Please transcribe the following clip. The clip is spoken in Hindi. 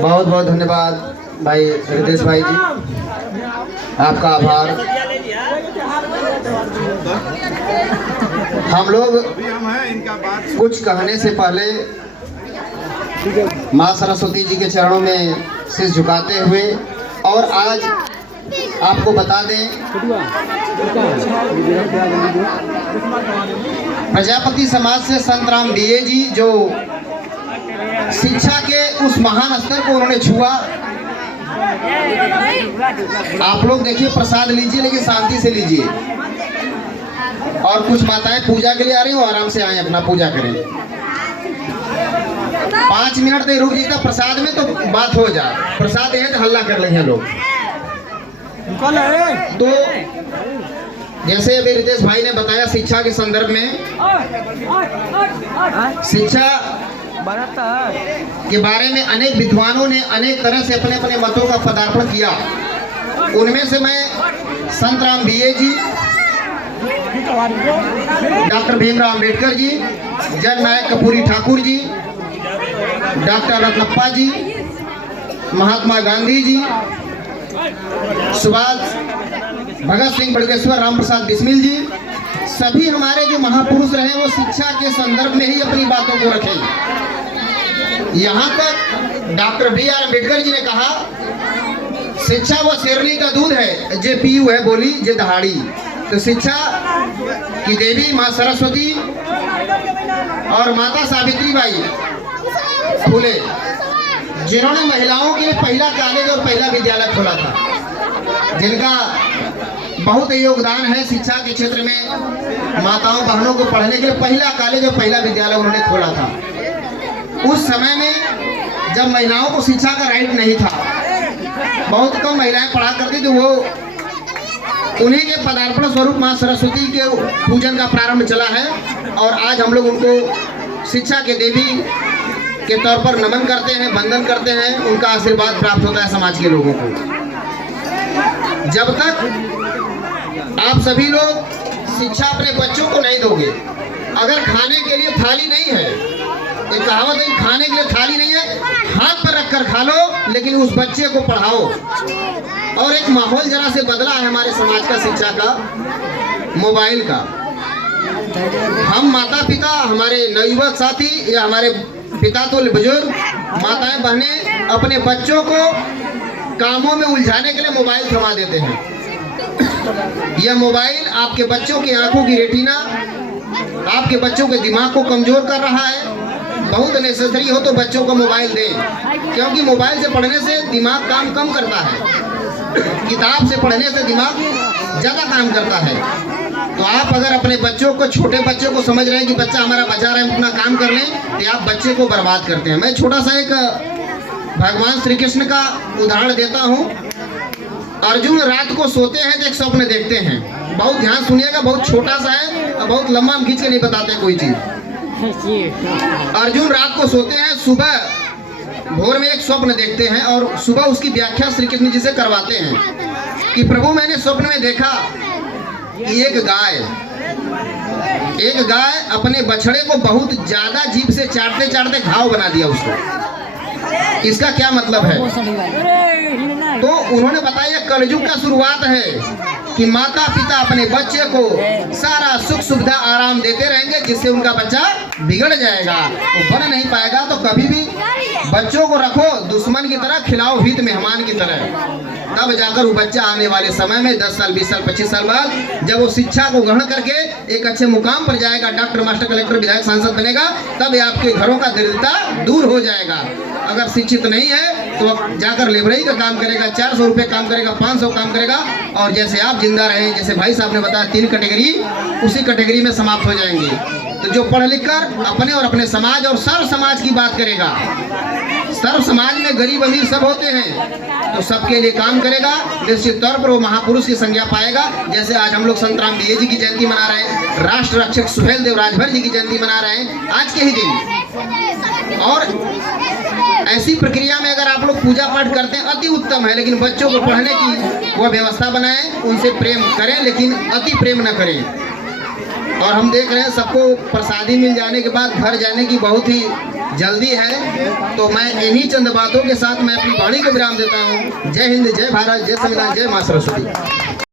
बहुत बहुत धन्यवाद भाई रितेश भाई जी, आपका आभार। हम लोग कुछ कहने से पहले माँ सरस्वती जी के चरणों में सिर झुकाते हुए और आज आपको बता दें, प्रजापति समाज से संत राम बीए जी जो शिक्षा के उस महान स्तर को उन्होंने छुआ। आप लोग देखिए, प्रसाद लीजिए लेकिन शांति से लीजिए, और कुछ माताएं पूजा के लिए आ रही हो, आराम से आए, अपना पूजा करें। 5 मिनट तक रुक जाइए, प्रसाद में तो बात हो जाए, प्रसाद है तो हल्ला कर लेंगे लोग। तो जैसे अभी रितेश भाई ने बताया, शिक्षा के संदर्भ में, शिक्षा के बारे में अनेक विद्वानों ने अनेक तरह से अपने अपने मतों का पदार्पण किया। उनमें से मैं संत राम बीए जी, डॉक्टर भीमराव अंबेडकर जी, जननायक कर्पूरी ठाकुर जी, डॉक्टर रत्नप्पा जी, महात्मा गांधी जी, सुभाष भगत सिंह बड़केश्वर, राम प्रसाद बिस्मिल जी, सभी हमारे जो महापुरुष रहे वो शिक्षा के संदर्भ में ही अपनी बातों को रखे। यहाँ तक डॉक्टर बी.आर. अम्बेडकर जी ने कहा, शिक्षा वो शेरनी का दूध है, जे पीयू है बोली जे दहाड़ी। तो शिक्षा की देवी माँ सरस्वती और माता सावित्री बाई फुले, जिन्होंने महिलाओं के लिए पहला कॉलेज और पहला विद्यालय खोला था, जिनका बहुत योगदान है शिक्षा के क्षेत्र में। माताओं बहनों को पढ़ने के लिए पहला कॉलेज और पहला विद्यालय उन्होंने खोला था। उस समय में जब महिलाओं को शिक्षा का राइट नहीं था, बहुत कम महिलाएं पढ़ा करती थी, वो उन्हीं के पदार्पण स्वरूप माँ सरस्वती के पूजन का प्रारंभ चला है। और आज हम लोग उनको शिक्षा के देवी के तौर पर नमन करते हैं, वंदन करते हैं, उनका आशीर्वाद प्राप्त होता है समाज के लोगों को। जब तक आप सभी लोग शिक्षा अपने बच्चों को नहीं दोगे, अगर खाने के लिए थाली नहीं है, एक कहावत है, खाने के लिए थाली नहीं है, हाथ पर रखकर खा लो, लेकिन उस बच्चे को पढ़ाओ। और एक माहौल जरा से बदला है हमारे समाज का, शिक्षा का, मोबाइल का। हम माता पिता, हमारे नवयुवक साथी या हमारे पिता तो बुजुर्ग, माताएं बहनें अपने बच्चों को कामों में उलझाने के लिए मोबाइल थमा देते हैं। यह मोबाइल आपके बच्चों की आंखों की रेटिना, आपके बच्चों के दिमाग को कमजोर कर रहा है। बहुत नेसेसरी हो तो बच्चों को मोबाइल दें, क्योंकि मोबाइल से पढ़ने से दिमाग काम कम करता है, किताब से पढ़ने से दिमाग ज़्यादा काम करता है। तो आप अगर अपने बच्चों को, छोटे बच्चों को समझ रहे हैं कि बच्चा हमारा बचा रहे हैं, अपना काम कर लें, तो आप बच्चे को बर्बाद करते हैं। मैं छोटा सा एक भगवान श्री कृष्ण का उदाहरण देता हूँ। अर्जुन रात को सोते हैं तो एक स्वप्न देखते हैं, बहुत ध्यान सुनिएगा, बहुत छोटा सा है और बहुत लंबा हम खींच के नहीं बताते कोई चीज़। अर्जुन रात को सोते हैं, सुबह भोर में एक स्वप्न देखते हैं और सुबह उसकी व्याख्या श्री कृष्ण जी से करवाते हैं कि प्रभु मैंने स्वप्न में देखा कि एक गाय अपने बछड़े को बहुत ज्यादा जीभ से चाटते चाटते घाव बना दिया उसको। इसका क्या मतलब है? तो उन्होंने बताया कलयुग का शुरुआत है कि माता पिता अपने बच्चे को सारा सुख सुविधा आराम देते रहेंगे, जिससे उनका बच्चा बिगड़ जाएगा, वो बन नहीं पाएगा। तो कभी भी बच्चों को रखो दुश्मन की तरह, खिलाओ हित मेहमान की तरह, तब जाकर वो बच्चा आने वाले समय में 10 साल 20 साल 25 साल बाद जब वो शिक्षा को ग्रहण करके एक अच्छे मुकाम पर जाएगा, डॉक्टर मास्टर कलेक्टर विधायक सांसद बनेगा, तब आपके घरों का दरिद्रता दूर हो जाएगा। अगर शिक्षित नहीं है तो जाकर लेबरई का काम करेगा, 400 रुपये काम करेगा, 500 काम करेगा, और जैसे आप जिंदा रहे, जैसे भाई साहब ने बताया 3 कैटेगरी, उसी कैटेगरी में समाप्त हो जाएंगे। तो जो पढ़ लिख कर अपने और अपने समाज और सर्व समाज की बात करेगा, सर्व समाज में गरीब अमीर सब होते हैं, तो सबके लिए काम करेगा, निश्चित तौर पर वो महापुरुष की संज्ञा पाएगा। जैसे आज हम लोग संत राम बीए जी की जयंती मना रहे हैं, राष्ट्र रक्षक सुहेल देव राजभर जी की जयंती मना रहे हैं आज के ही दिन। और ऐसी प्रक्रिया में अगर आप लोग पूजा पाठ करते हैं अति उत्तम है, लेकिन बच्चों को पढ़ने की वह व्यवस्था बनाएं, उनसे प्रेम करें, लेकिन अति प्रेम न करें। और हम देख रहे हैं सबको प्रसादी मिल जाने के बाद घर जाने की बहुत ही जल्दी है, तो मैं इन्हीं चंद बातों के साथ मैं अपनी वाणी को विराम देता हूँ। जय हिंद, जय भारत, जय संविधान, जय मां सरस्वती।